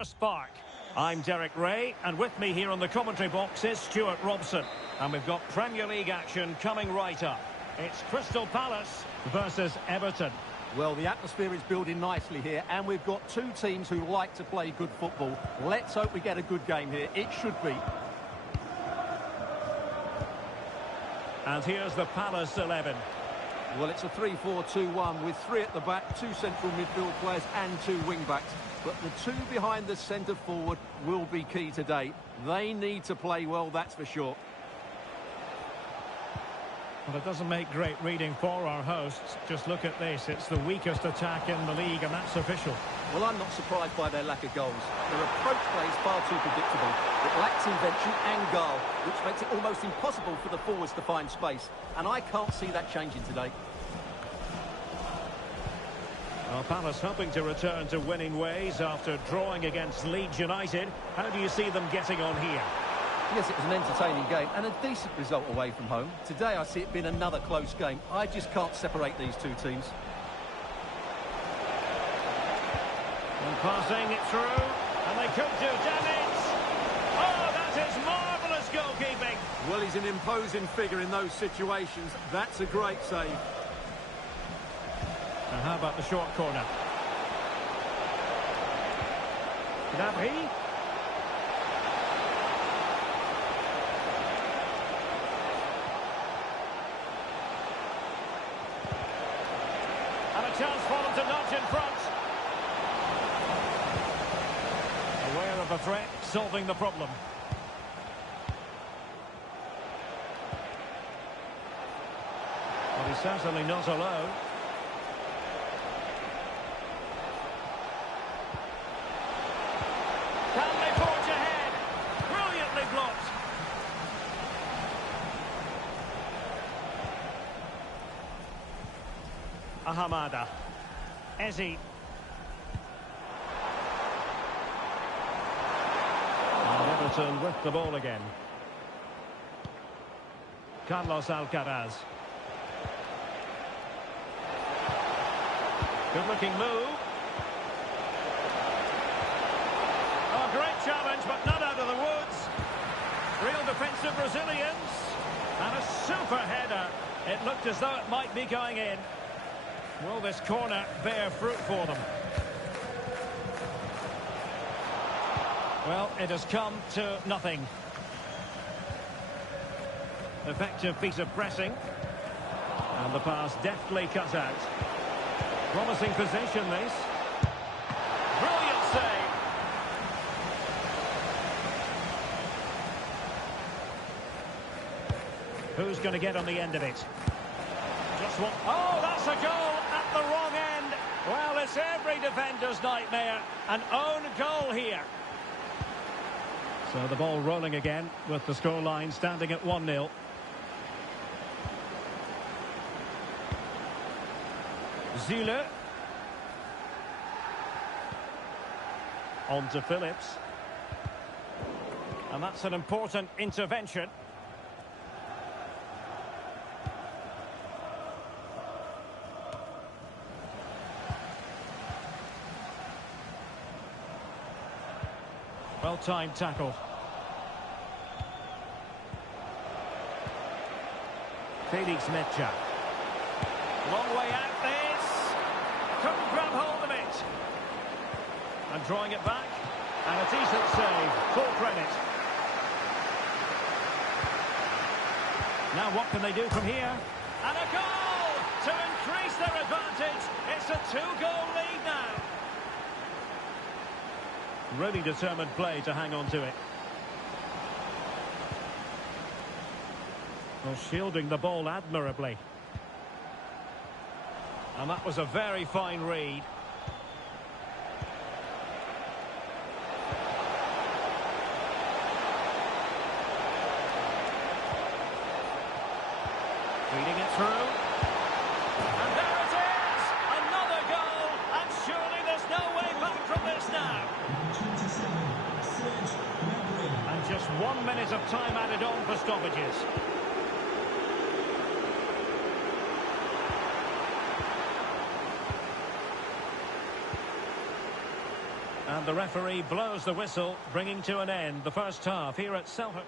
A spark. I'm Derek Ray, and with me here on the commentary box is Stuart Robson. And we've got Premier League action coming right up. It's Crystal Palace versus Everton. Well, the atmosphere is building nicely here, and we've got two teams who like to play good football. Let's hope we get a good game here. It should be. And here's the Palace 11. Well, it's a 3-4-2-1 with three at the back, two central midfield players and two wing-backs. But the two behind the centre forward will be key today. They need to play well, that's for sure. Well, it doesn't make great reading for our hosts. Just look at this. It's the weakest attack in the league, and that's official. Well, I'm not surprised by their lack of goals. Their approach play is far too predictable. It lacks invention and guile, which makes it almost impossible for the forwards to find space. And I can't see that changing today. Well, Palace hoping to return to winning ways after drawing against Leeds United. How do you see them getting on here? Yes, it was an entertaining game and a decent result away from home. Today I see it being another close game. I just can't separate these two teams. And passing it through, and they could do damage. Oh, that is marvellous goalkeeping. Well, he's an imposing figure in those situations. That's a great save. And how about the short corner? Gnabry. And a chance for them to nudge in front. Aware of the threat, solving the problem. Well, he's certainly not alone. Can they forge ahead? Brilliantly blocked. Ahamada. Ezi. And Everton with the ball again. Carlos Alcaraz. Good looking move. Oh, great challenge, but not out of the woods. Real defensive resilience. And a super header. It looked as though it might be going in. Will this corner bear fruit for them? Well, it has come to nothing. Effective piece of pressing. And the pass deftly cut out. Promising position, this. Brilliant save. Who's going to get on the end of it? Just one. Oh, that's a goal at the wrong end. Well, it's every defender's nightmare. An own goal here. So the ball rolling again with the scoreline standing at 1-0. Zule. On to Phillips. And that's an important intervention. Well-timed tackle. Felix Metja. Long way out this. Couldn't grab hold of it. And drawing it back. And a decent save. Full credit. Now what can they do from here? And a goal to increase their advantage. It's a two-goal lead now. Really determined play to hang on to it. Well, shielding the ball admirably. And that was a very fine read. Feeding it through. And there it is! Another goal! And surely there's no way back from this now. And just 1 minute of time added on for stoppages. And And the referee blows the whistle, bringing to an end the first half here at Selhurst.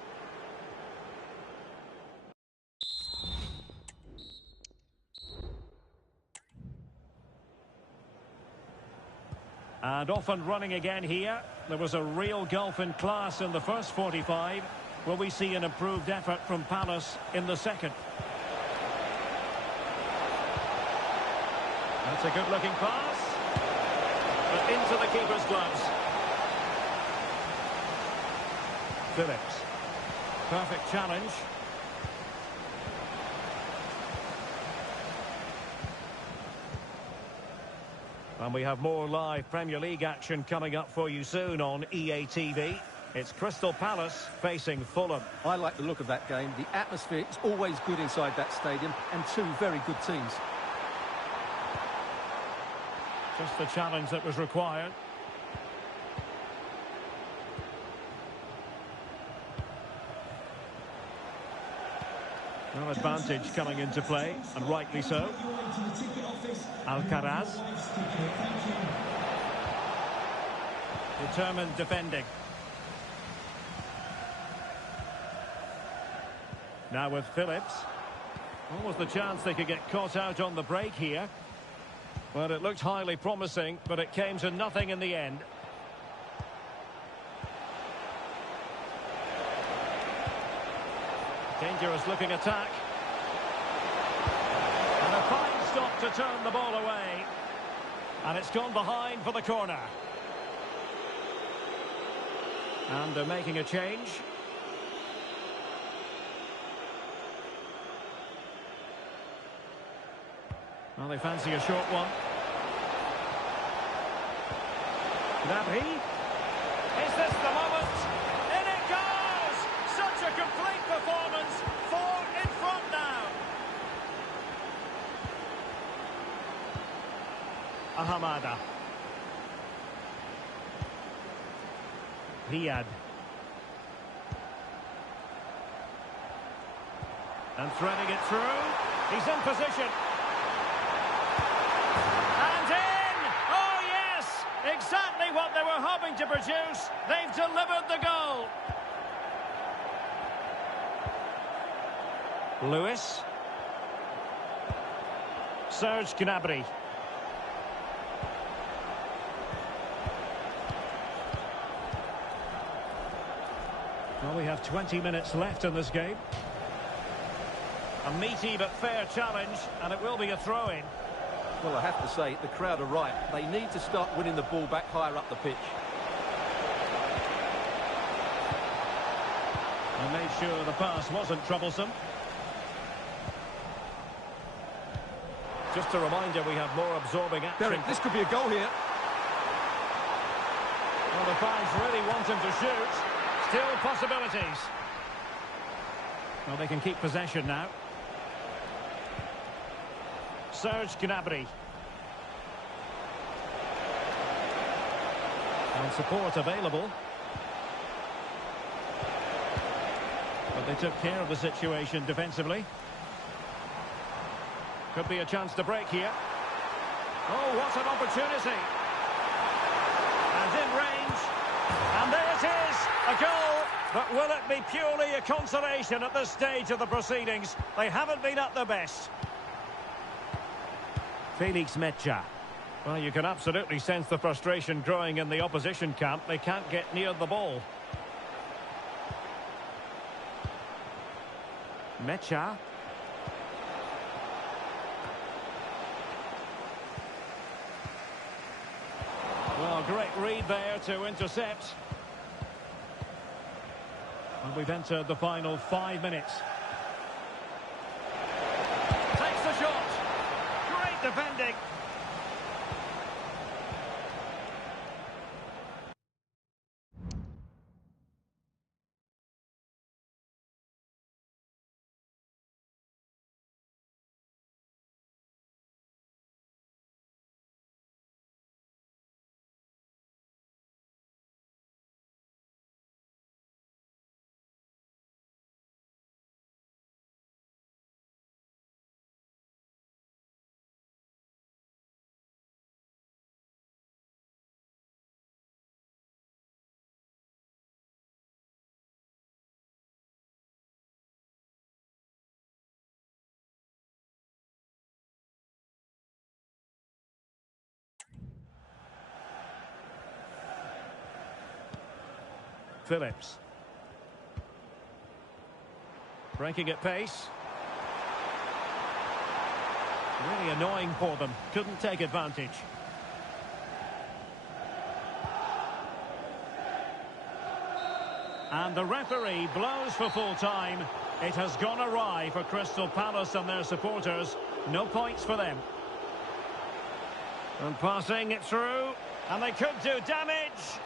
And off and running again here. There was a real gulf in class in the first 45. Will we see an improved effort from Palace in the second? That's a good-looking pass. But into the keeper's gloves. Phillips. Perfect challenge. And we have more live Premier League action coming up for you soon on EA TV. It's Crystal Palace facing Fulham. I like the look of that game. The atmosphere is always good inside that stadium, and two very good teams. Just the challenge that was required. Well, advantage coming into play, and rightly so. Alcaraz. Determined defending. Now with Phillips. What was the chance they could get caught out on the break here? Well, it looked highly promising, but it came to nothing in the end. Dangerous looking attack. And a fine stop to turn the ball away. And it's gone behind for the corner. And they're making a change. Well, they fancy a short one. Gnabry. Is this the moment? In it goes! Such a complete performance. 4 in front now. Ahamada. Riyad. And threading it through. He's in position. And in! Oh, yes! Exactly what they were hoping to produce. They've delivered the goal. Lewis. Serge Gnabry. Well, we have 20 minutes left in this game. A meaty but fair challenge, and it will be a throw-in. Well, I have to say, the crowd are right. They need to start winning the ball back higher up the pitch. And made sure the pass wasn't troublesome. Just a reminder, we have more absorbing action. Derek, this could be a goal here. Well, the fans really want him to shoot. Still possibilities. Well, they can keep possession now. Serge Gnabry. And support available. But they took care of the situation defensively. Could be a chance to break here. Oh, what an opportunity. And in range. And there it is, a goal. But will it be purely a consolation at this stage of the proceedings? They haven't been at their best. Felix Mecha. Well, you can absolutely sense the frustration growing in the opposition camp. They can't get near the ball. Mecha. Well, great read there to intercept. And we've entered the final 5 minutes. Takes the shot. Great defending. Phillips. Breaking at pace. Really annoying for them. Couldn't take advantage. And the referee blows for full time. It has gone awry for Crystal Palace and their supporters. No points for them. And passing it through. And they could do damage.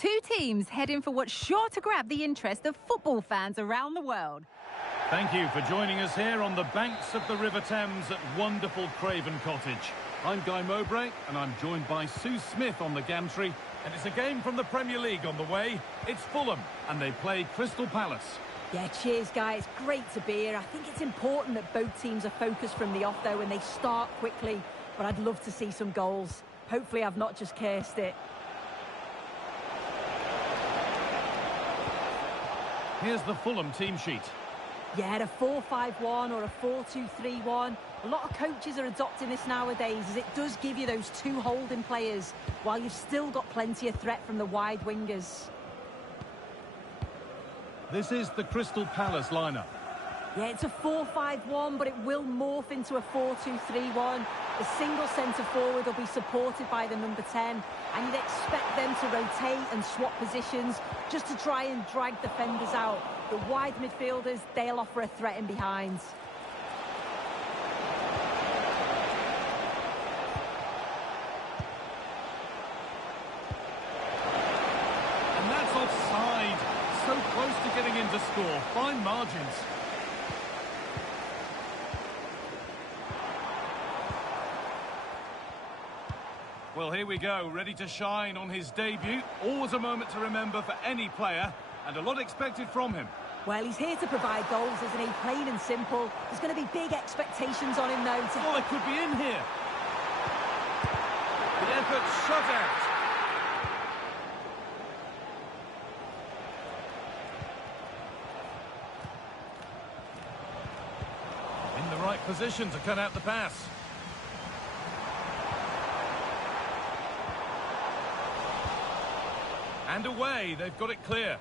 Two teams heading for what's sure to grab the interest of football fans around the world. Thank you for joining us here on the banks of the River Thames at wonderful Craven Cottage. I'm Guy Mowbray, and I'm joined by Sue Smith on the gantry. And it's a game from the Premier League on the way. It's Fulham, and they play Crystal Palace. Yeah, cheers, guys. Great to be here. I think it's important that both teams are focused from the off, though, and they start quickly. But I'd love to see some goals. Hopefully I've not just cursed it. Here's the Fulham team sheet. Yeah, a 4-5-1 or a 4-2-3-1. A lot of coaches are adopting this nowadays, as it does give you those two holding players, while you've still got plenty of threat from the wide wingers. This is the Crystal Palace lineup. Yeah, it's a 4-5-1, but it will morph into a 4-2-3-1. The single centre-forward will be supported by the number 10, and you'd expect them to rotate and swap positions just to try and drag defenders out. The wide midfielders, they'll offer a threat in behind. And that's offside. So close to getting in to score. Fine margins. Well, here we go, ready to shine on his debut. Always a moment to remember for any player, and a lot expected from him. Well, he's here to provide goals, isn't he? Plain and simple. There's going to be big expectations on him, though. Oh, it could be in here. The effort shut out. In the right position to cut out the pass. And away, they've got it clear.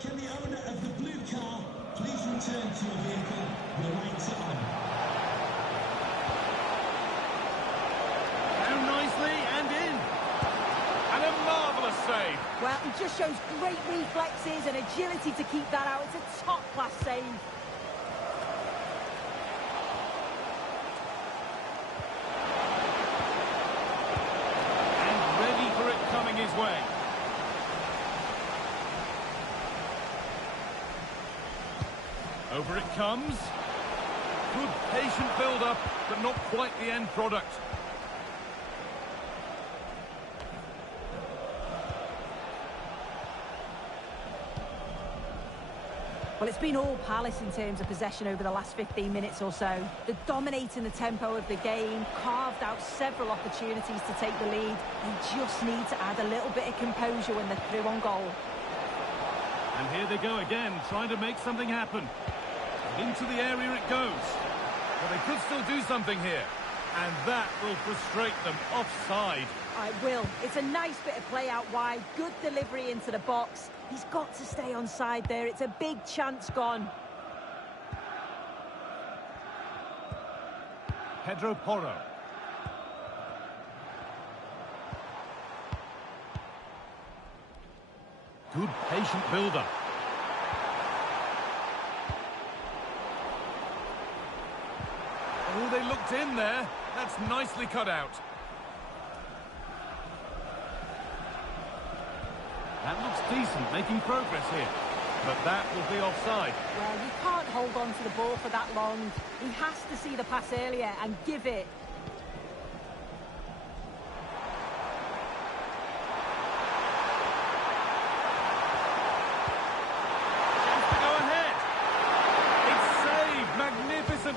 Can the owner of the blue car please return to your vehicle? The lights are on. Down nicely and in. And a marvellous save. Well, he just shows great reflexes and agility to keep that out. It's a top-class save. And ready for it coming his way. Over it comes. Good patient build-up, but not quite the end product. Well, it's been all Palace in terms of possession over the last 15 minutes or so. They're dominating the tempo of the game, carved out several opportunities to take the lead. They just need to add a little bit of composure when they're through on goal. And here they go again, trying to make something happen. Into the area it goes. Well, they could still do something here. And that will frustrate them. Offside. It will. It's a nice bit of play out wide. Good delivery into the box. He's got to stay on side there. It's a big chance gone. Pedro Porro. Good patient build-up. Oh, they looked in there. That's nicely cut out. That looks decent, making progress here. But that will be offside. Well, you can't hold on to the ball for that long. He has to see the pass earlier and give it.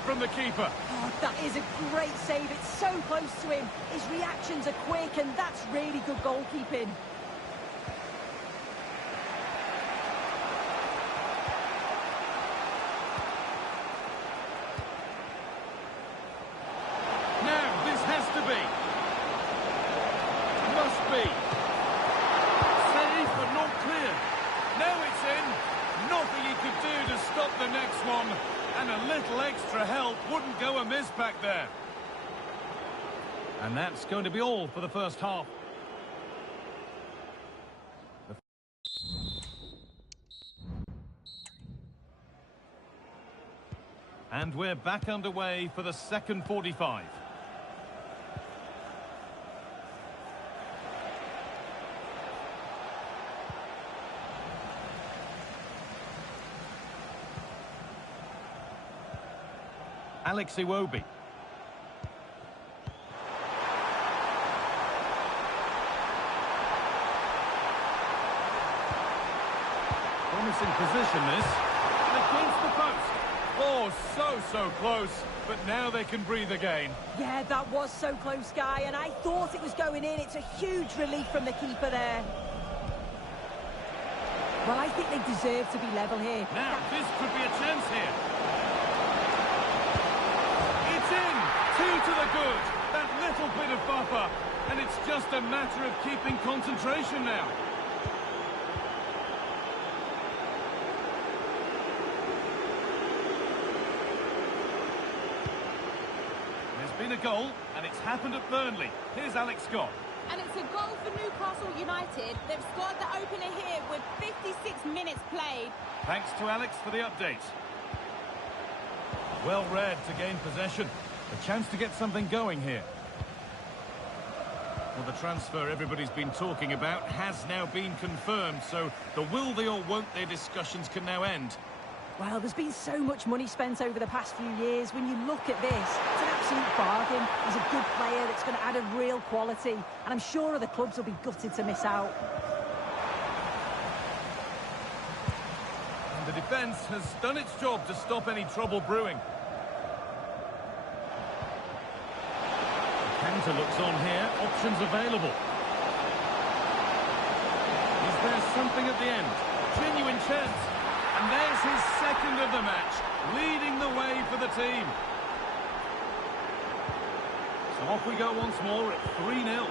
From the keeper. Oh, that is a great save. It's so close to him. His reactions are quick, and that's really good goalkeeping. Now, this has to be. Must be. Save, but not clear. Now it's in. Nothing he could do to stop the next one. And a little extra help wouldn't go amiss back there. And that's going to be all for the first half. And we're back underway for the second 45. Alex Iwobi. Promising position this. And against the post. Oh, so close. But now they can breathe again. Yeah, that was so close, Guy, and I thought it was going in. It's a huge relief from the keeper there. Well, I think they deserve to be level here. Now, this could be a chance here. It's in! Two to the good. That little bit of buffer. And it's just a matter of keeping concentration now. There's been a goal, and it's happened at Burnley. Here's Alex Scott. And it's a goal for Newcastle United. They've scored the opener here with 56 minutes played. Thanks to Alex for the update. Well read to gain possession. A chance to get something going here. Well, the transfer everybody's been talking about has now been confirmed, so the will they or won't they discussions can now end. Well, there's been so much money spent over the past few years. When you look at this, it's an absolute bargain. He's a good player that's going to add a real quality, and I'm sure other clubs will be gutted to miss out. And the defence has done its job to stop any trouble brewing. Counter looks on here, options available. Is there something at the end? Genuine chance. And there's his second of the match, leading the way for the team. So off we go once more at 3-0.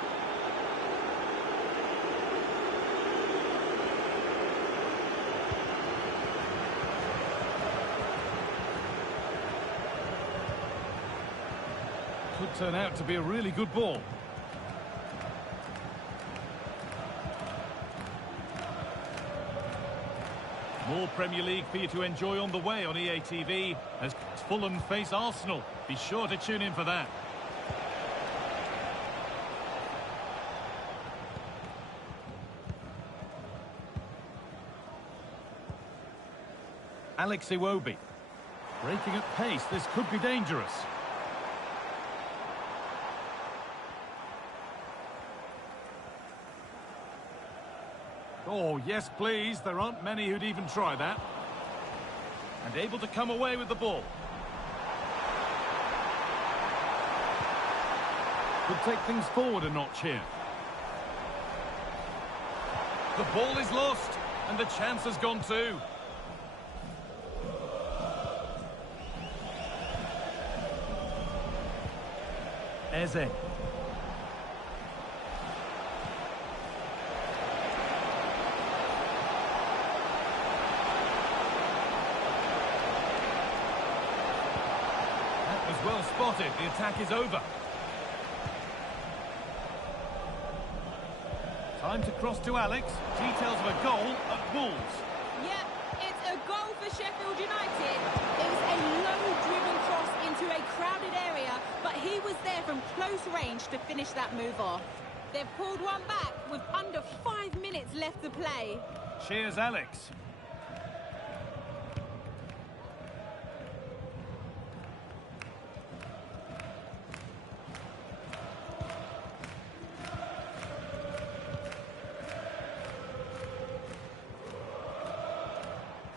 Could turn out to be a really good ball. More Premier League for you to enjoy on the way on EA TV as Fulham face Arsenal. Be sure to tune in for that. Alex Iwobi. Breaking at pace, this could be dangerous. Oh, yes, please. There aren't many who'd even try that. And able to come away with the ball. Could take things forward a notch here. The ball is lost, and the chance has gone too. Eze. Well spotted, the attack is over. Time to cross to Alex. Details of a goal at Wolves. Yep, it's a goal for Sheffield United. It was a low-driven cross into a crowded area, but he was there from close range to finish that move off. They've pulled one back with under 5 minutes left to play. Cheers, Alex.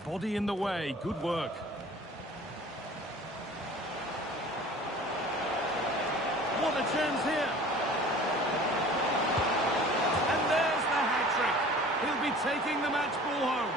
Body in the way, good work. What a chance here. And there's the hat-trick. He'll be taking the match ball home.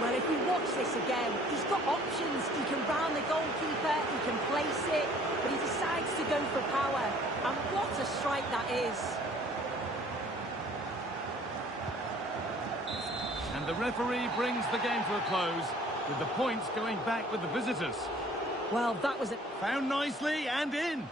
Well, if we watch this again, he's got options. He can round the goalkeeper, he can place it, but he decides to go for power. And what a strike that is. And the referee brings the game to a close, with the points going back with the visitors. Well, that was Found nicely and in.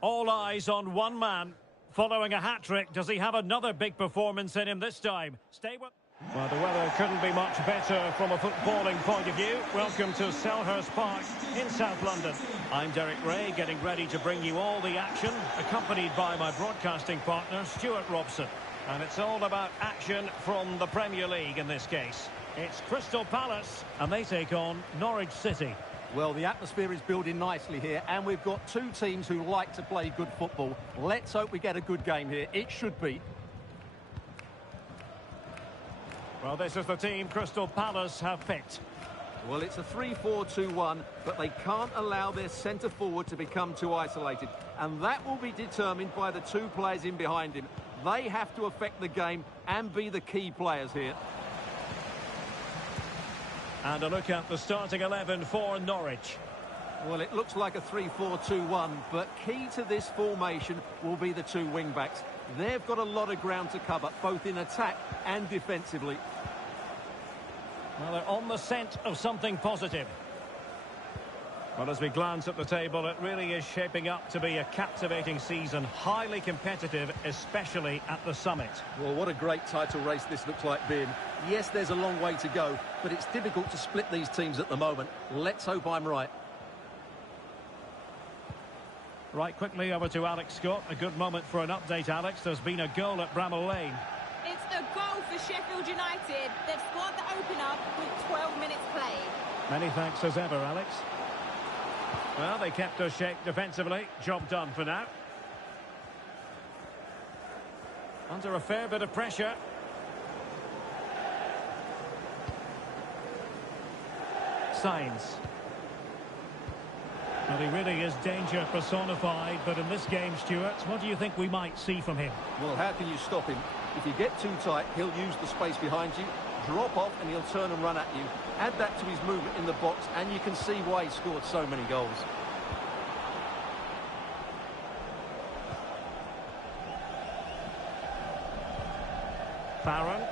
All eyes on one man. Following a hat-trick, does he have another big performance in him this time? Stay with... Well, the weather couldn't be much better from a footballing point of view. Welcome to Selhurst Park in South London. I'm Derek Ray, getting ready to bring you all the action, accompanied by my broadcasting partner, Stuart Robson. And it's all about action from the Premier League in this case. It's Crystal Palace, and they take on Norwich City. Well, the atmosphere is building nicely here, and we've got two teams who like to play good football. Let's hope we get a good game here. It should be. Well, this is the team Crystal Palace have picked. Well, it's a 3-4-2-1, but they can't allow their centre-forward to become too isolated. And that will be determined by the two players in behind him. They have to affect the game and be the key players here. And a look at the starting 11 for Norwich. Well, it looks like a 3-4-2-1, but key to this formation will be the two wing-backs. They've got a lot of ground to cover, both in attack and defensively. Well, they're on the scent of something positive. Well, as we glance at the table, it really is shaping up to be a captivating season, highly competitive, especially at the summit. Well, what a great title race this looks like being. Yes, there's a long way to go, but it's difficult to split these teams at the moment. Let's hope I'm right. Right, quickly over to Alex Scott. A good moment for an update, Alex. There's been a goal at Bramall Lane. It's a goal for Sheffield United. They've scored the opener with 12 minutes played. Many thanks as ever, Alex. Well, they kept us shape defensively. Job done for now. Under a fair bit of pressure. Signs. Well, he really is danger personified, but in this game, Stuart, what do you think we might see from him? Well, how can you stop him? If you get too tight, he'll use the space behind you, drop off, and he'll turn and run at you. Add that to his movement in the box, and you can see why he scored so many goals. Farron.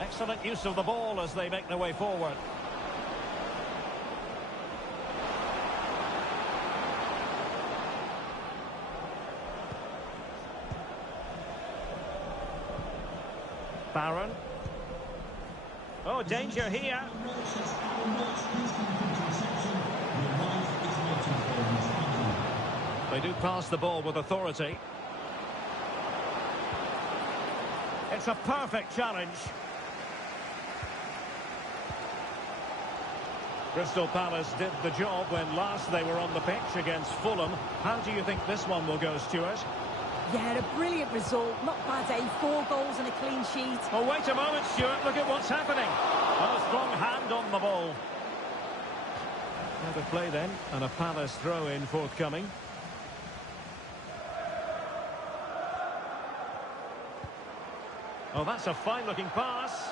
Excellent use of the ball as they make their way forward. Farron. Oh, danger here. They do pass the ball with authority. It's a perfect challenge. Crystal Palace did the job when last they were on the pitch against Fulham. How do you think this one will go, Stuart? Yeah, a brilliant result. Not bad, eh? 4 goals and a clean sheet. Oh, wait a moment, Stuart. Look at what's happening. Well, a strong hand on the ball. Now to play then, and a Palace throw-in forthcoming. Oh, that's a fine-looking pass.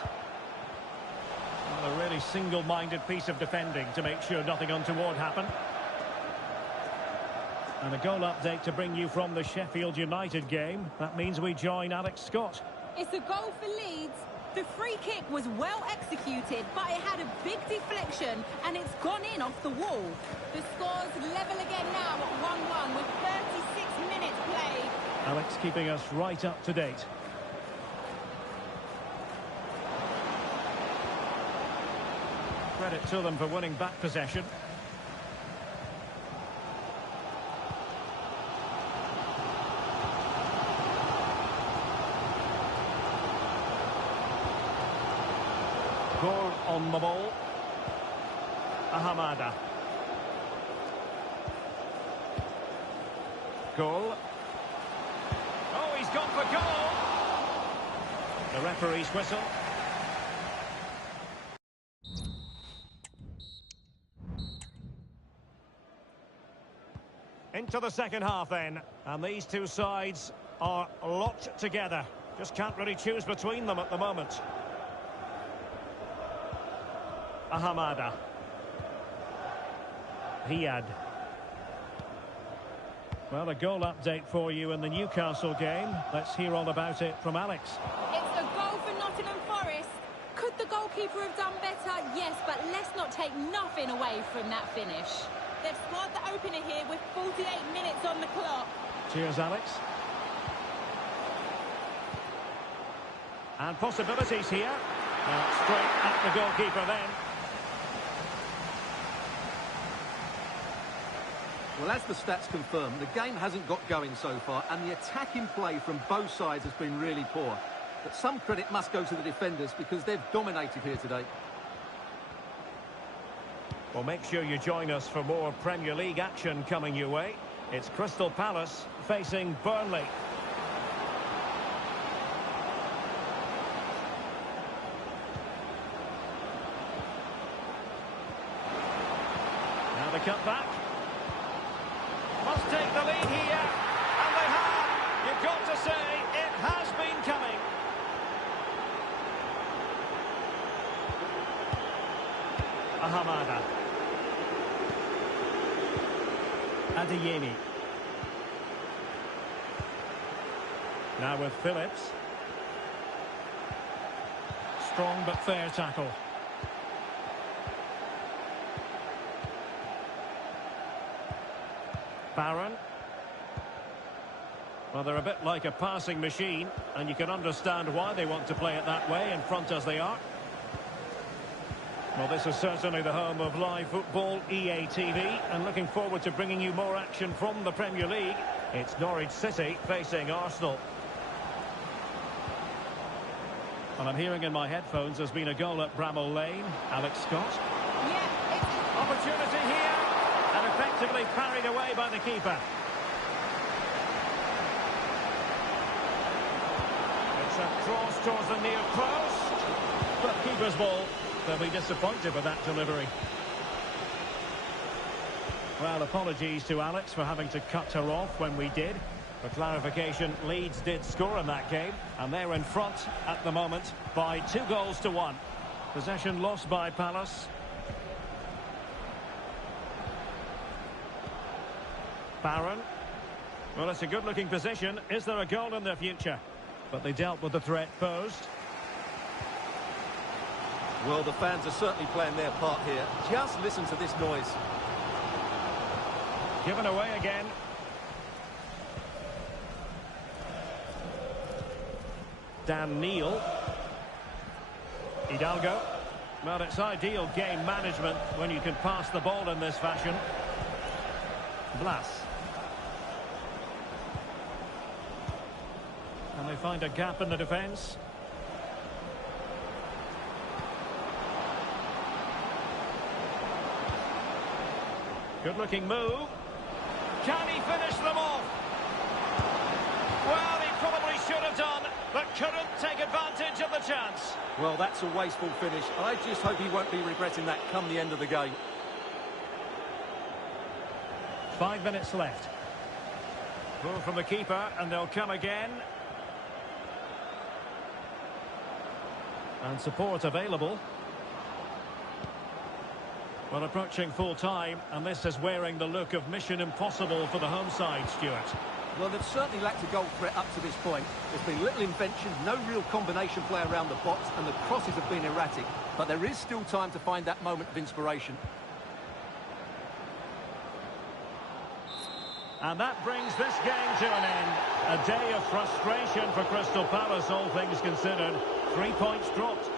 Well, a really single-minded piece of defending to make sure nothing untoward happened. And a goal update to bring you from the Sheffield United game. That means we join Alex Scott. It's a goal for Leeds. The free kick was well executed, but it had a big deflection, and it's gone in off the wall. The score's level again now at 1-1 with 36 minutes played. Alex keeping us right up to date. Credit to them for winning back possession. Goal on the ball. Ahamada. Goal. Oh, he's gone for goal. The referee's whistle. Into the second half then, and these two sides are locked together. Just can't really choose between them at the moment. Ahamada. Hiad. Well, a goal update for you in the Newcastle game. Let's hear all about it from Alex. It's a goal for Nottingham Forest. Could the goalkeeper have done better? Yes, but let's not take nothing away from that finish. They've scored the opener here with 48 minutes on the clock. Cheers, Alex. And possibilities here. Straight at the goalkeeper then. Well, as the stats confirm, the game hasn't got going so far, and the attacking play from both sides has been really poor. But some credit must go to the defenders because they've dominated here today. Well, make sure you join us for more Premier League action coming your way. It's Crystal Palace facing Burnley. Now the cut back. Must take the lead here. And they have. You've got to say, it has been coming. Ahamada. Adeyemi. Now with Phillips. Strong but fair tackle. Barron. Well, they're a bit like a passing machine, and you can understand why they want to play it that way, in front as they are. Well, this is certainly the home of live football, EA TV, and looking forward to bringing you more action from the Premier League. It's Norwich City facing Arsenal. Well, I'm hearing in my headphones there's been a goal at Bramall Lane. Alex Scott. Yeah, it's... Opportunity here. And effectively parried away by the keeper. It's a cross towards the near post. But keeper's ball. They'll be disappointed with that delivery. Well, apologies to Alex for having to cut her off when we did. For clarification, Leeds did score in that game. And they're in front at the moment by 2-1. Possession lost by Palace. Barron. Well, it's a good-looking position. Is there a goal in their future? But they dealt with the threat posed. Well, the fans are certainly playing their part here. Just listen to this noise. Given away again. Dan Neil. Hidalgo. Well, it's ideal game management when you can pass the ball in this fashion. Blas. And they find a gap in the defence. Good-looking move. Can he finish them off? Well, he probably should have done, but couldn't take advantage of the chance. Well, that's a wasteful finish. I just hope he won't be regretting that come the end of the game. 5 minutes left. Ball from the keeper, and they'll come again. And support available. Well, approaching full time, and this is wearing the look of mission impossible for the home side, Stuart. Well, they've certainly lacked a goal threat up to this point. There's been little invention, no real combination play around the box, and the crosses have been erratic. But there is still time to find that moment of inspiration. And that brings this game to an end. A day of frustration for Crystal Palace, all things considered. 3 points dropped.